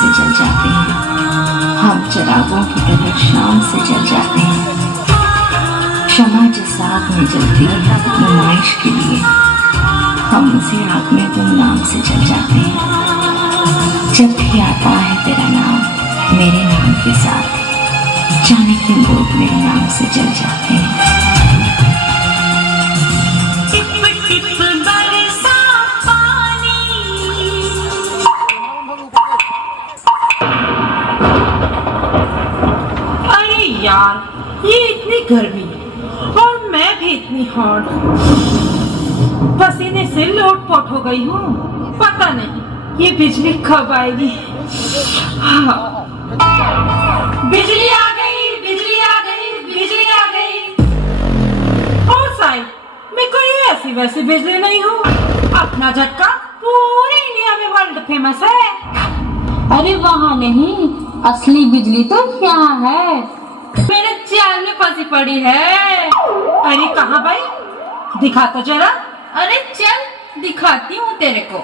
से जल जाते हैं, हम चिरागों की तरह शाम से जल जाते हैं। क्षमा जिस आग में जलती है नुमाइश के लिए, हम उसी आग में गुमनाम से जल जाते हैं। जब भी आता है तेरा नाम मेरे नाम के साथ, जाने क्यों लोग मेरे नाम से जल जाते हैं। अरे यार, ये इतनी गर्मी और मैं भी इतनी हॉट, पसीने से लोटपोट हो गई हूँ। पता नहीं ये बिजली कब आएगी। हाँ। बिजली आ गई, बिजली आ गई, बिजली आ गई। और साई, मैं कोई ऐसी वैसी बिजली नहीं हूँ। अपना झटका पूरे इंडिया में वर्ल्ड फेमस है। अरे वहाँ नहीं, असली बिजली तो यहाँ है। मेरे जाल में फंसी पड़ी है। अरे कहाँ भाई, दिखा तो जरा। अरे चल दिखाती हूँ तेरे को।